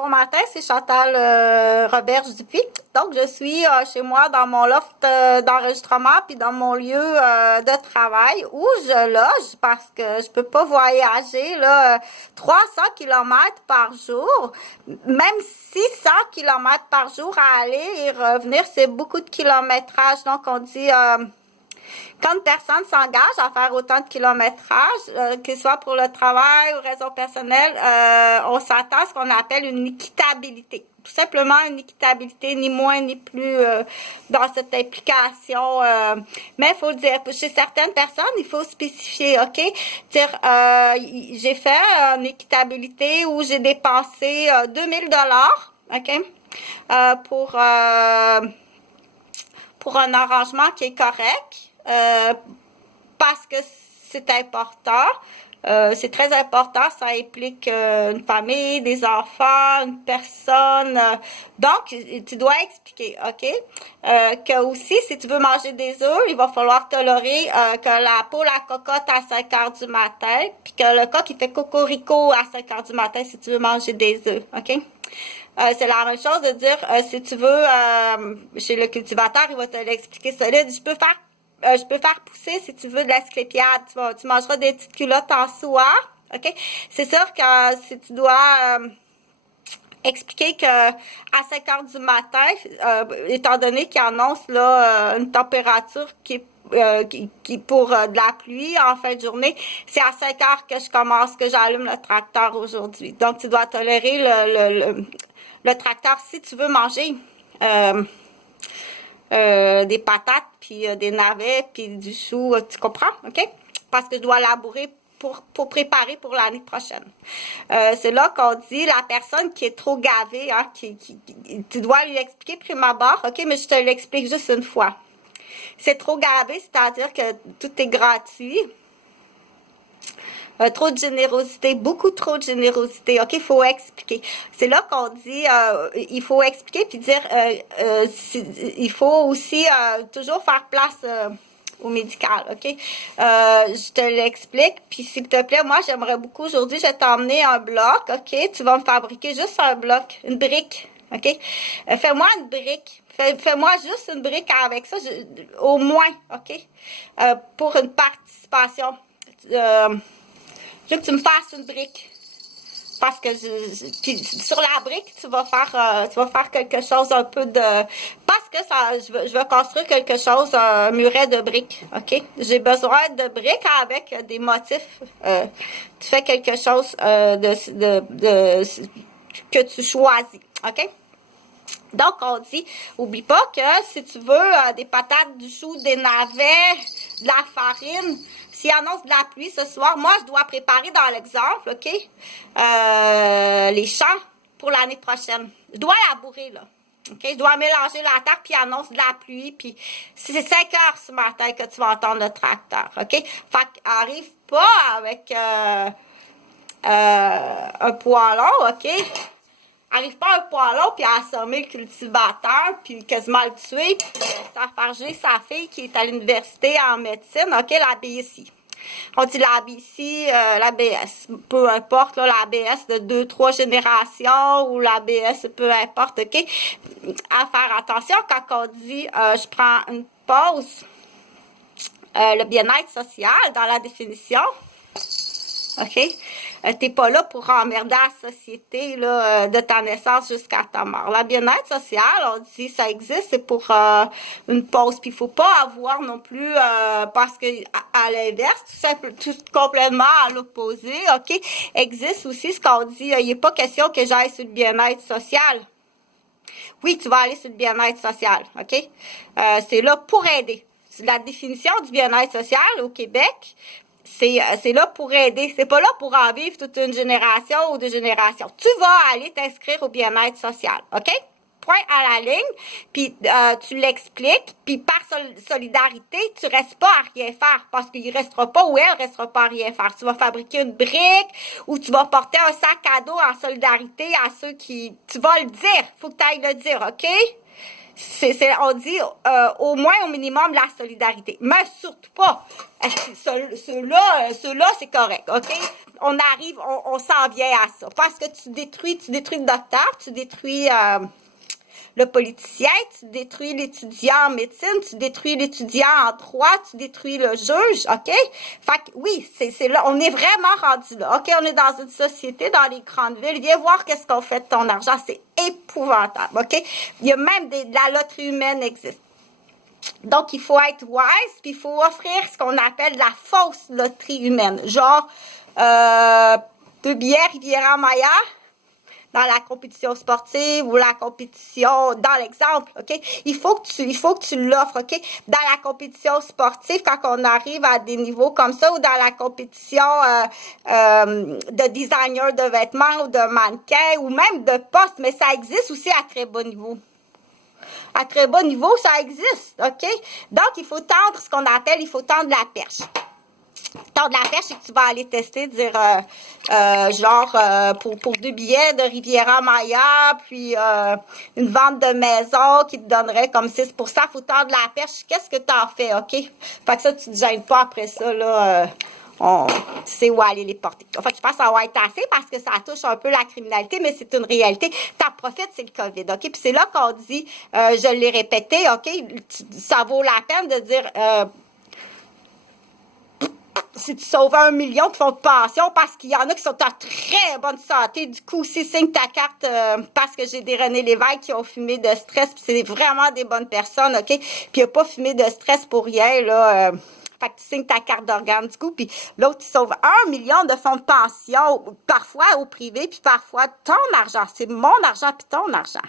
Bon matin, c'est Chantal Roberge Dupuis. Donc, je suis chez moi dans mon loft d'enregistrement puis dans mon lieu de travail où je loge parce que je peux pas voyager là 300 kilomètres par jour. Même 600 kilomètres par jour à aller et revenir, c'est beaucoup de kilométrage. Donc, on dit... quand une personne s'engage à faire autant de kilométrage, que ce soit pour le travail ou raison personnelle, on s'attend à ce qu'on appelle une équitabilité. Tout simplement une équitabilité, ni moins ni plus dans cette implication. Mais il faut le dire, chez certaines personnes, il faut spécifier, OK? Dire, j'ai fait une équitabilité où j'ai dépensé 2000 $, OK? Pour un arrangement qui est correct. Parce que c'est important. C'est très important, ça implique une famille, des enfants, une personne. Donc, tu dois expliquer, OK? Que aussi, si tu veux manger des œufs, il va falloir tolérer que la poule à cocotte à 5 heures du matin, puis que le coq, il fait cocorico à 5 heures du matin si tu veux manger des œufs, OK? C'est la même chose de dire, si tu veux, chez le cultivateur, il va te l'expliquer solide. Je peux faire pousser, si tu veux, de l'asclépiade. Tu mangeras des petites culottes en soie. OK? C'est sûr que si tu dois expliquer que à 5 heures du matin, étant donné qu'il annonce là une température qui pour de la pluie en fin de journée, c'est à 5 heures que j'allume le tracteur aujourd'hui. Donc, tu dois tolérer le tracteur si tu veux manger des patates, puis des navets, puis du chou, tu comprends, OK? Parce que je dois labourer pour préparer pour l'année prochaine. C'est là qu'on dit la personne qui est trop gavée, hein, tu dois lui expliquer prime abord, OK, mais je te l'explique juste une fois. C'est trop gavé, c'est-à-dire que tout est gratuit. Trop de générosité, beaucoup trop de générosité. OK, il faut expliquer. C'est là qu'on dit, il faut expliquer puis dire, il faut aussi toujours faire place au médical, OK? Je te l'explique, puis s'il te plaît, moi, j'aimerais beaucoup, aujourd'hui, je vais t'emmener un bloc, OK? Tu vas me fabriquer juste un bloc, une brique, OK? Fais-moi une brique. Fais-moi juste une brique avec ça, au moins, OK? Pour une participation. Je veux que tu me fasses une brique. Parce que puis sur la brique, tu vas faire quelque chose un peu de... Parce que je veux construire quelque chose, un muret de briques, OK? J'ai besoin de briques avec des motifs. Tu fais quelque chose que tu choisis, OK? Donc, on dit, oublie pas que si tu veux des patates, du chou, des navets, de la farine, s'il annonce de la pluie ce soir, moi, je dois préparer dans l'exemple, OK, les champs pour l'année prochaine. Je dois labourer, là. OK? Je dois mélanger la terre, puis il annonce de la pluie, puis c'est 5 heures ce matin que tu vas entendre le tracteur, OK? Fait qu'arrive pas avec un poêlon, OK? Arrive pas un poêlon puis à assommer le cultivateur puis quasiment le tuer puis s'affarger sa fille qui est à l'université en médecine, OK, la BSI. On dit la BSI, la BS, peu importe, là, la BS de 2-3 générations ou la BS, peu importe, OK. À faire attention quand on dit je prends une pause, le bien-être social dans la définition. OK? T'es pas là pour emmerder la société là, de ta naissance jusqu'à ta mort. La bien-être sociale, on dit ça existe, c'est pour une pause. Puis il faut pas avoir non plus, parce que à l'inverse, tout complètement à l'opposé, OK? Existe aussi ce qu'on dit, il n'est pas question que j'aille sur le bien-être social. Oui, tu vas aller sur le bien-être social, OK? C'est là pour aider. La définition du bien-être social au Québec, c'est là pour aider. C'est pas là pour en vivre toute une génération ou deux générations. Tu vas aller t'inscrire au bien-être social, OK? Point à la ligne, puis tu l'expliques, puis par solidarité, tu restes pas à rien faire, parce qu'il restera pas ou elle restera pas à rien faire. Tu vas fabriquer une brique, ou tu vas porter un sac à dos en solidarité à ceux qui... Tu vas le dire, faut que tu ailles le dire, OK? On dit au moins au minimum la solidarité. Mais surtout pas. Ceux-là, c'est correct, OK? On arrive, on s'en vient à ça. Parce que tu détruis le docteur, tu détruis le politicien, tu détruis l'étudiant en médecine, tu détruis l'étudiant en droit, tu détruis le juge, OK? Fait que oui, c'est là, on est vraiment rendu là, OK? On est dans une société, dans les grandes villes, viens voir qu'est-ce qu'on fait de ton argent, c'est épouvantable, OK? Il y a même la loterie humaine existe. Donc, il faut être wise, puis il faut offrir ce qu'on appelle la fausse loterie humaine. Genre, 2 billets Riviera-Maya, dans la compétition sportive ou la compétition, dans l'exemple, OK? Il faut que tu l'offres, OK? Dans la compétition sportive, quand on arrive à des niveaux comme ça, ou dans la compétition de designer de vêtements ou de mannequin, ou même de poste, mais ça existe aussi à très bas niveau. À très bas niveau, ça existe, OK? Donc, il faut tendre ce qu'on appelle, il faut tendre la perche. Tendre la perche, c'est que tu vas aller tester, dire pour 2 billets de Riviera-Maya, puis une vente de maison qui te donnerait comme 6%, il faut tendre la perche. Qu'est-ce que tu en fais, OK? Fait que ça, tu te gênes pas après ça, là. Tu sais où aller les porter. Fait que je pense que ça va être assez parce que ça touche un peu la criminalité, mais c'est une réalité. Ta profite, c'est le COVID, OK? Puis c'est là qu'on dit, je l'ai répété, OK? Ça vaut la peine de dire... si tu sauves 1 million de fonds de pension, parce qu'il y en a qui sont en très bonne santé, du coup, si signe ta carte, parce que j'ai des René Lévesque qui ont fumé de stress, puis c'est vraiment des bonnes personnes, OK? Puis il n'a pas fumé de stress pour rien, là. Fait que tu signes ta carte d'organe, du coup, puis l'autre, il sauve 1 million de fonds de pension, parfois au privé, puis parfois ton argent. C'est mon argent, puis ton argent.